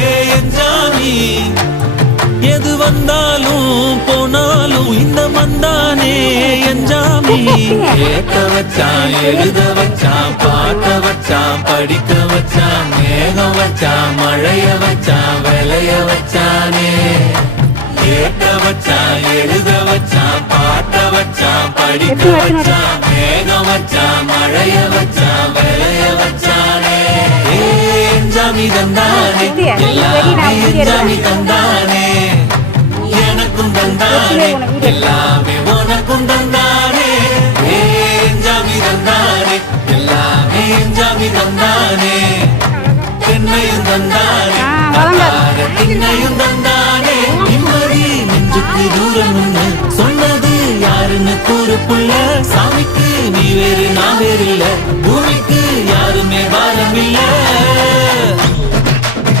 ஏஞ்சாமி எது வந்தாலும் போனாலும் இந்த மந்தானே எஞ்சாமி கேட்க வச்சான் எழுத வச்சான் பாட்ட வச்சான் படிக்க வச்சான் மேகம் வச்சான் மழைய வச்சான் விளைய வச்சானே கேட்க வச்சான் எழுத வச்சான் பாட்ட வச்சான் படிக்க வச்சான் மேகம் வச்சான் மழைய வச்சான் விளைய வச்சானே ஏஞ்சாமி தந்தானே எல்லாமே ஏஞ்சாமி தந்தானே எனக்கும் தந்தானே எல்லாமே உனக்கும் தந்தானே ஏஞ்சாமி தந்தானே எல்லாமே ஏஞ்சாமி தந்தானே தென்னையும் தந்தானே திண்ணையும் தந்தானே நிம்மதி நெஞ்சுக்கு தூரம் ஒண்ணு சொன்னது யாருன்னு கூறு புள்ள சாமிக்கு நீ வேறு நான் வேறு இல்ல பூமிக்கு யாருமே பாரம் இல்ல